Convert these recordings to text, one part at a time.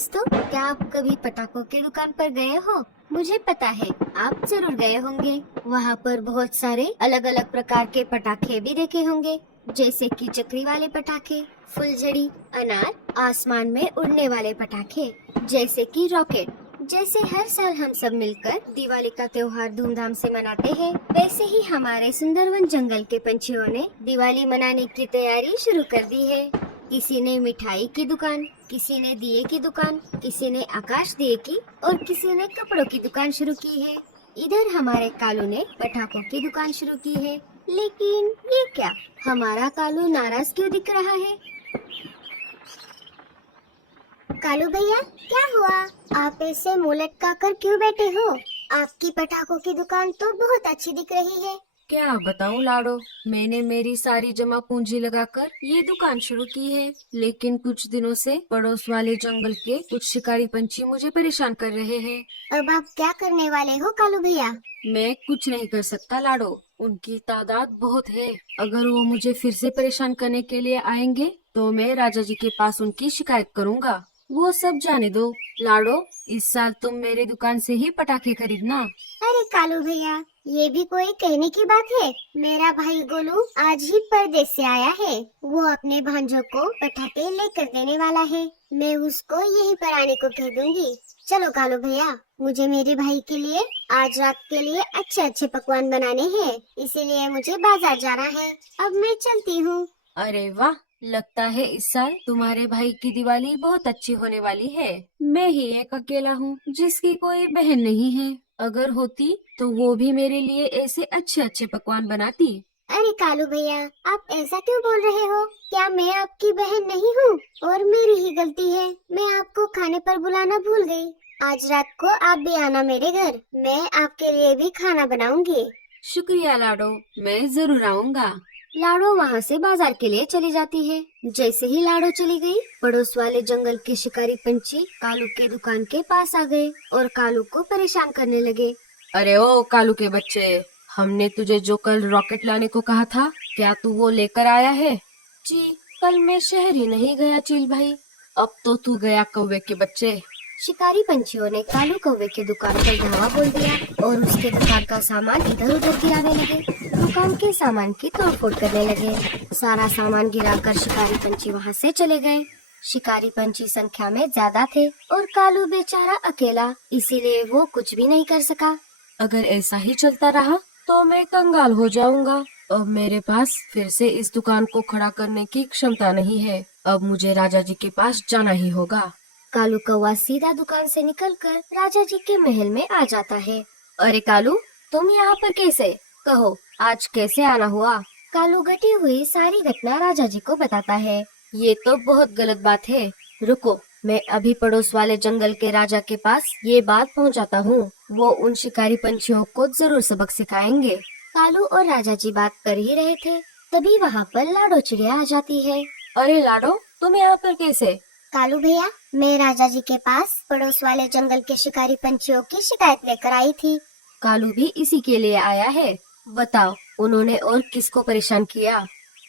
दोस्तों, क्या आप कभी पटाखों की दुकान पर गए हो? मुझे पता है आप जरूर गए होंगे। वहाँ पर बहुत सारे अलग अलग प्रकार के पटाखे भी देखे होंगे, जैसे कि चक्री वाले पटाखे, फुलझड़ी, अनार, आसमान में उड़ने वाले पटाखे जैसे कि रॉकेट। जैसे हर साल हम सब मिलकर दिवाली का त्योहार धूमधाम से मनाते हैं, वैसे ही हमारे सुंदरवन जंगल के पंछियों ने दिवाली मनाने की तैयारी शुरू कर दी है। किसी ने मिठाई की दुकान, किसी ने दिए की दुकान, किसी ने आकाश दिए की और किसी ने कपड़ों की दुकान शुरू की है। इधर हमारे कालू ने पटाखों की दुकान शुरू की है। लेकिन ये क्या, हमारा कालू नाराज क्यों दिख रहा है? कालू भैया, क्या हुआ? आप ऐसे मुंह लटका कर क्यों बैठे हो? आपकी पटाखों की दुकान तो बहुत अच्छी दिख रही है। क्या बताऊं लाडो, मैंने मेरी सारी जमा पूंजी लगाकर ये दुकान शुरू की है, लेकिन कुछ दिनों से पड़ोस वाले जंगल के कुछ शिकारी पंछी मुझे परेशान कर रहे हैं। अब आप क्या करने वाले हो कालू भैया? मैं कुछ नहीं कर सकता लाडो, उनकी तादाद बहुत है। अगर वो मुझे फिर से परेशान करने के लिए आएंगे तो मैं राजा जी के पास उनकी शिकायत करूंगा। वो सब जाने दो लाडो, इस साल तुम मेरे दुकान से ही पटाखे खरीदना। अरे कालू भैया, ये भी कोई कहने की बात है? मेरा भाई गोलू आज ही परदेश से आया है। वो अपने भांजों को पटाखे लेकर देने वाला है। मैं उसको यहीं पर आने को कह दूंगी। चलो कालू भैया, मुझे मेरे भाई के लिए आज रात के लिए अच्छे अच्छे पकवान बनाने हैं, इसीलिए मुझे बाजार जाना है। अब मैं चलती हूँ। अरे वाह, लगता है इस साल तुम्हारे भाई की दिवाली बहुत अच्छी होने वाली है। मैं ही एक अकेला हूँ जिसकी कोई बहन नहीं है। अगर होती तो वो भी मेरे लिए ऐसे अच्छे अच्छे पकवान बनाती। अरे कालू भैया, आप ऐसा क्यों बोल रहे हो? क्या मैं आपकी बहन नहीं हूँ? और मेरी ही गलती है, मैं आपको खाने पर बुलाना भूल गई। आज रात को आप भी आना मेरे घर, मैं आपके लिए भी खाना बनाऊंगी। शुक्रिया लाडो, मैं जरूर आऊँगा। लाडो वहाँ से बाजार के लिए चली जाती है। जैसे ही लाडो चली गई, पड़ोस वाले जंगल के शिकारी पंछी कालू के दुकान के पास आ गए और कालू को परेशान करने लगे। अरे ओ कालू के बच्चे, हमने तुझे जो कल रॉकेट लाने को कहा था, क्या तू वो लेकर आया है? जी, कल मैं शहर ही नहीं गया चील भाई। अब तो तू गया कौवे के बच्चे। शिकारी पंछियों ने कालू कौवे की दुकान पर धावा बोल दिया और उसके दुकान का सामान इधर उधर गिराने लगे। दुकान के सामान की तोड़फोड़ करने लगे। सारा सामान गिराकर शिकारी पंछी वहाँ से चले गए। शिकारी पंछी संख्या में ज्यादा थे और कालू बेचारा अकेला, इसीलिए वो कुछ भी नहीं कर सका। अगर ऐसा ही चलता रहा तो मैं कंगाल हो जाऊंगा। अब मेरे पास फिर से इस दुकान को खड़ा करने की क्षमता नहीं है। अब मुझे राजा जी के पास जाना ही होगा। कालू कौवा सीधा दुकान से निकलकर राजा जी के महल में आ जाता है। अरे कालू, तुम यहाँ पर कैसे? कहो, आज कैसे आना हुआ? कालू घटी हुई सारी घटना राजा जी को बताता है। ये तो बहुत गलत बात है। रुको, मैं अभी पड़ोस वाले जंगल के राजा के पास ये बात पहुंचाता हूँ। वो उन शिकारी पंछियों को जरूर सबक सिखाएंगे। कालू और राजा जी बात कर ही रहे थे, तभी वहाँ पर लाडो चिड़िया आ जाती है। अरे लाडो, तुम यहाँ पर कैसे? कालू भैया, मैं राजा जी के पास पड़ोस वाले जंगल के शिकारी पंछियों की शिकायत लेकर आई थी। कालू भी इसी के लिए आया है। बताओ, उन्होंने और किसको परेशान किया?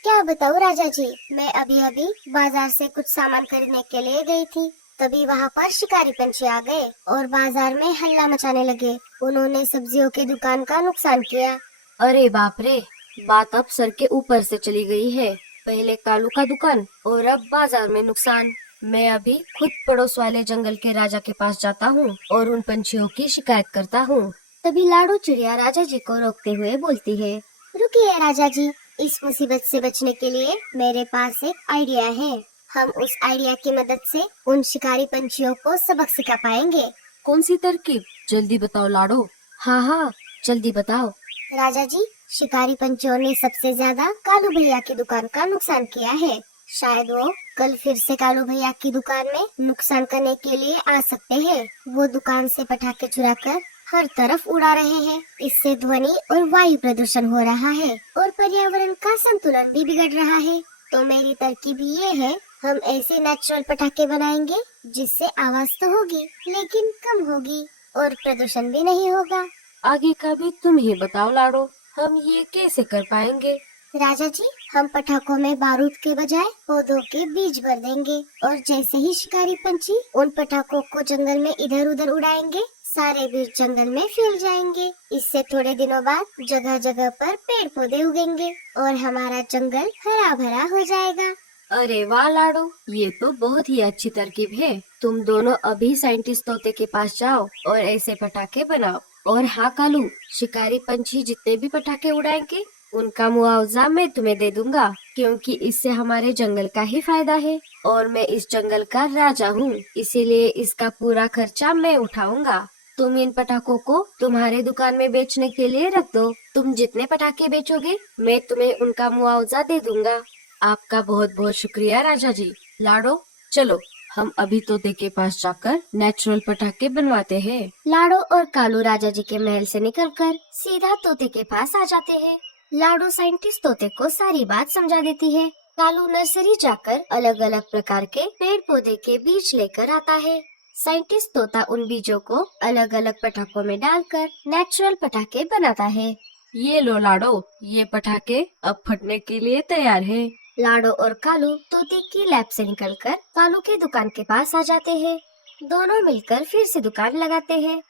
क्या बताऊँ राजा जी, मैं अभी अभी बाजार से कुछ सामान खरीदने के लिए गई थी, तभी वहाँ पर शिकारी पंछी आ गए और बाजार में हल्ला मचाने लगे। उन्होंने सब्जियों की दुकान का नुकसान किया। अरे बाप रे, बात अब सर के ऊपर से चली गई है। पहले कालू का दुकान और अब बाजार में नुकसान। मैं अभी खुद पड़ोस वाले जंगल के राजा के पास जाता हूँ और उन पंछियों की शिकायत करता हूँ। तभी लाडो चिड़िया राजा जी को रोकते हुए बोलती है, रुकिए राजा जी, इस मुसीबत से बचने के लिए मेरे पास एक आइडिया है। हम उस आइडिया की मदद से उन शिकारी पंछियों को सबक सिखा पाएंगे। कौन सी तरकीब? जल्दी बताओ लाडो। हाँ हाँ, जल्दी बताओ। राजा जी, शिकारी पंछियों ने सबसे ज्यादा कालू भैया की दुकान का नुकसान किया है। शायद वो कल फिर से कालू भैया की दुकान में नुकसान करने के लिए आ सकते हैं। वो दुकान से पटाखे चुरा कर हर तरफ उड़ा रहे हैं। इससे ध्वनि और वायु प्रदूषण हो रहा है और पर्यावरण का संतुलन भी बिगड़ रहा है। तो मेरी तरकीब ये है, हम ऐसे नेचुरल पटाखे बनाएंगे जिससे आवाज तो होगी लेकिन कम होगी और प्रदूषण भी नहीं होगा। आगे का भी तुम ही बताओ लाडो, हम ये कैसे कर पाएंगे? राजा जी, हम पटाखों में बारूद के बजाय पौधों के बीज भर देंगे और जैसे ही शिकारी पंछी उन पटाखों को जंगल में इधर उधर उड़ाएंगे, सारे बीज जंगल में फैल जाएंगे। इससे थोड़े दिनों बाद जगह जगह पर पेड़ पौधे उगेंगे और हमारा जंगल हरा भरा हो जाएगा। अरे वाह लाडो, ये तो बहुत ही अच्छी तरकीब है। तुम दोनों अभी साइंटिस्ट तोते के पास जाओ और ऐसे पटाखे बनाओ। और हाँ कालू, शिकारी पंछी जितने भी पटाखे उड़ाएंगे उनका मुआवजा मैं तुम्हें दे दूंगा, क्योंकि इससे हमारे जंगल का ही फायदा है और मैं इस जंगल का राजा हूँ, इसीलिए इसका पूरा खर्चा मैं उठाऊंगा। तुम इन पटाखों को तुम्हारे दुकान में बेचने के लिए रख दो। तुम जितने पटाखे बेचोगे मैं तुम्हें उनका मुआवजा दे दूंगा। आपका बहुत बहुत शुक्रिया राजा जी। लाडो चलो, हम अभी तोते के पास जाकर नेचुरल पटाखे बनवाते हैं। लाडो और कालू राजा जी के महल से निकलकर सीधा तोते के पास आ जाते हैं। लाडो साइंटिस्ट तोते को सारी बात समझा देती है। कालू नर्सरी जाकर अलग अलग प्रकार के पेड़ पौधे के बीज लेकर आता है। साइंटिस्ट तोता उन बीजों को अलग अलग पटाखों में डालकर नेचुरल पटाखे बनाता है। ये लो लाडो, ये पटाखे अब फटने के लिए तैयार है। लाडो और कालू तोते की लैब से निकलकर कालू के दुकान के पास आ जाते हैं। दोनों मिलकर फिर से दुकान लगाते हैं।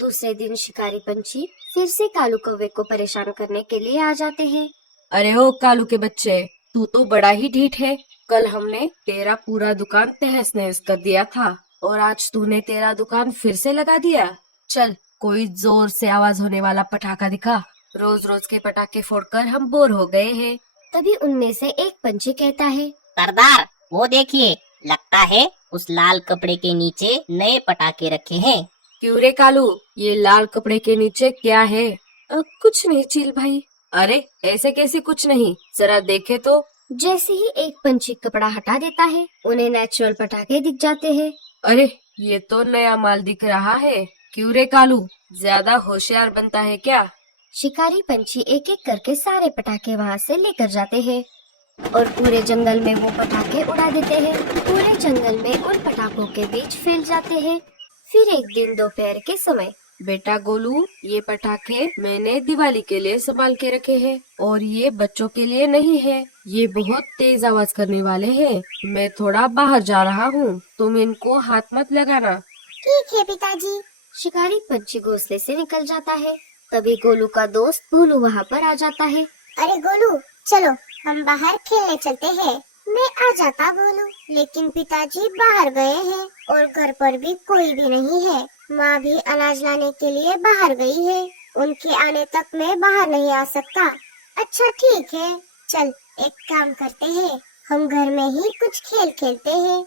दूसरे दिन शिकारी पंछी फिर से कालू कौवे को परेशान करने के लिए आ जाते हैं। अरे ओ कालू के बच्चे, तू तो बड़ा ही ढीठ है। कल हमने तेरा पूरा दुकान तहस नहस कर दिया था और आज तूने तेरा दुकान फिर से लगा दिया। चल कोई जोर से आवाज होने वाला पटाखा दिखा। रोज रोज के पटाखे फोड़कर हम बोर हो गए हैं। तभी उनमें से एक पंछी कहता है, सरदार वो देखिए, लगता है उस लाल कपड़े के नीचे नए पटाखे रखे हैं। क्यों रे कालू, ये लाल कपड़े के नीचे क्या है? कुछ नहीं चील भाई। अरे ऐसे कैसे कुछ नहीं, जरा देखे तो। जैसे ही एक पंछी कपड़ा हटा देता है उन्हें नेचुरल पटाखे दिख जाते हैं। अरे ये तो नया माल दिख रहा है। क्यों रे कालू, ज्यादा होशियार बनता है क्या? शिकारी पंछी एक एक करके सारे पटाखे वहाँ से लेकर जाते हैं और पूरे जंगल में वो पटाखे उड़ा देते हैं। पूरे जंगल में उन पटाखों के बीच फैल जाते हैं। फिर एक दिन दोपहर के समय, बेटा गोलू, ये पटाखे मैंने दिवाली के लिए संभाल के रखे हैं और ये बच्चों के लिए नहीं है। ये बहुत तेज आवाज करने वाले हैं। मैं थोड़ा बाहर जा रहा हूँ, तुम इनको हाथ मत लगाना। ठीक है पिताजी। शिकारी पंछी घोंसले से निकल जाता है। तभी गोलू का दोस्त भोलू वहाँ पर आ जाता है। अरे गोलू, चलो हम बाहर खेलने चलते हैं। मैं आ जाता बोलू, लेकिन पिताजी बाहर गए हैं और घर पर भी कोई भी नहीं है। माँ भी अनाज लाने के लिए बाहर गई है। उनके आने तक मैं बाहर नहीं आ सकता। अच्छा ठीक है, चल एक काम करते हैं, हम घर में ही कुछ खेल खेलते हैं।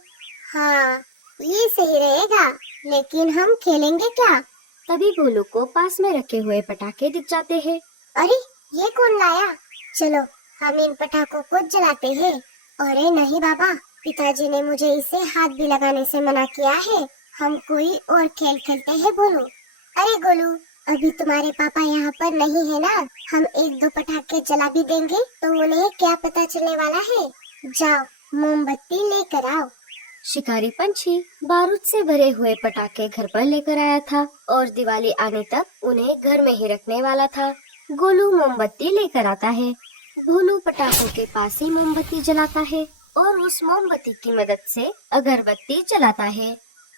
हाँ ये सही रहेगा, लेकिन हम खेलेंगे क्या? तभी गोलू को पास में रखे हुए पटाखे दिख जाते हैं। अरे ये कौन लाया? चलो हम इन पटाखों को जलाते हैं। अरे नहीं बाबा, पिताजी ने मुझे इसे हाथ भी लगाने से मना किया है। हम कोई और खेल खेलते हैं बोलू। अरे गोलू, अभी तुम्हारे पापा यहाँ पर नहीं है ना, हम एक दो पटाखे जला भी देंगे तो उन्हें क्या पता चलने वाला है। जाओ मोमबत्ती लेकर आओ। शिकारी पंछी बारूद से भरे हुए पटाखे घर पर लेकर आया था और दिवाली आने तक उन्हें घर में ही रखने वाला था। गोलू मोमबत्ती लेकर आता है। भोलू पटाखों के पास ही मोमबत्ती जलाता है और उस मोमबत्ती की मदद से अगरबत्ती जलाता है।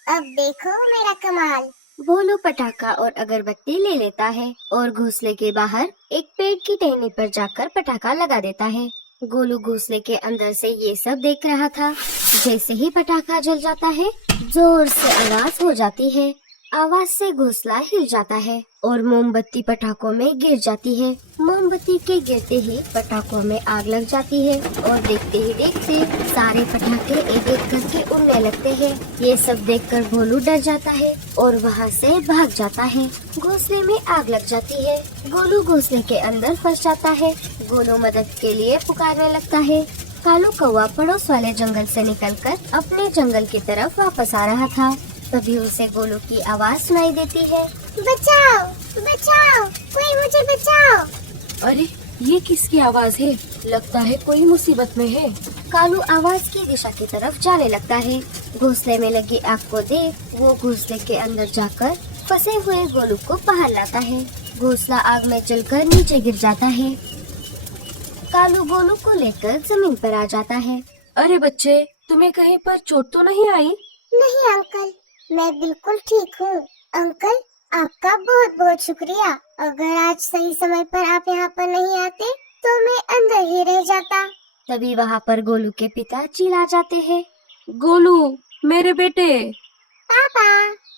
अब देखो मेरा कमाल। भोलू पटाखा और अगरबत्ती ले लेता है और घोंसले के बाहर एक पेड़ की टहनी पर जाकर पटाखा लगा देता है। गोलू घोंसले के अंदर से ये सब देख रहा था। जैसे ही पटाखा जल जाता है, जोर से आवाज हो जाती है। आवाज से घोंसला हिल जाता है और मोमबत्ती पटाखों में गिर जाती है। मोमबत्ती के गिरते ही पटाखों में आग लग जाती है और देखते ही देखते सारे पटाखे एक एक करके उड़ने लगते हैं। ये सब देखकर भोलू डर जाता है और वहाँ से भाग जाता है। घोंसले में आग लग जाती है। गोलू घोंसले के अंदर फंस जाता है। गोलू मदद के लिए पुकारने लगता है। कालू कौवा पड़ोस वाले जंगल से निकलकर अपने जंगल की तरफ वापस आ रहा था। तभी उसे गोलू की आवाज सुनाई देती है। बचाओ बचाओ, कोई मुझे बचाओ। अरे ये किसकी आवाज है? लगता है कोई मुसीबत में है। कालू आवाज की दिशा की तरफ जाने लगता है। घोंसले में लगी आग को देख वो घोंसले के अंदर जाकर फंसे हुए गोलू को बाहर लाता है। घोंसला आग में जलकर नीचे गिर जाता है। कालू गोलू को लेकर जमीन पर आ जाता है। अरे बच्चे, तुम्हें कहीं पर चोट तो नहीं आई? नहीं अंकल, मैं बिल्कुल ठीक हूँ। अंकल, आपका बहुत बहुत शुक्रिया। अगर आज सही समय पर आप यहाँ पर नहीं आते तो मैं अंदर ही रह जाता। तभी वहाँ पर गोलू के पिता चिल्ला जाते हैं। गोलू, मेरे बेटे। पापा,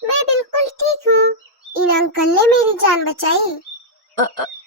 मैं बिल्कुल ठीक हूँ। इन अंकल ने मेरी जान बचाई।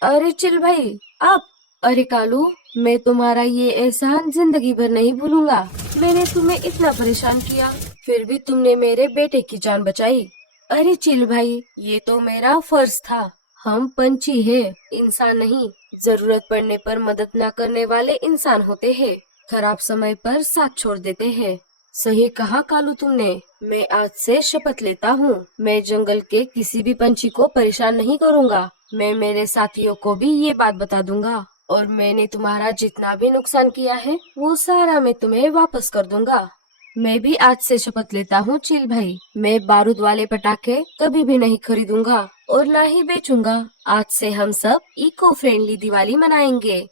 अरे चिल भाई, आप। अरे कालू, मैं तुम्हारा ये एहसान जिंदगी भर नहीं भूलूंगा। मैंने तुम्हें इतना परेशान किया, फिर भी तुमने मेरे बेटे की जान बचाई। अरे चिल भाई, ये तो मेरा फर्ज था। हम पंछी हैं, इंसान नहीं। जरूरत पड़ने पर मदद न करने वाले इंसान होते हैं, खराब समय पर साथ छोड़ देते हैं। सही कहा कालू तुमने। मैं आज से शपथ लेता हूँ, मैं जंगल के किसी भी पंछी को परेशान नहीं करूँगा। मैं मेरे साथियों को भी ये बात बता दूंगा, और मैंने तुम्हारा जितना भी नुकसान किया है वो सारा मैं तुम्हें वापस कर दूंगा। मैं भी आज से शपथ लेता हूँ चिल भाई, मैं बारूद वाले पटाखे कभी भी नहीं खरीदूंगा और ना ही बेचूंगा। आज से हम सब इको फ्रेंडली दिवाली मनाएंगे।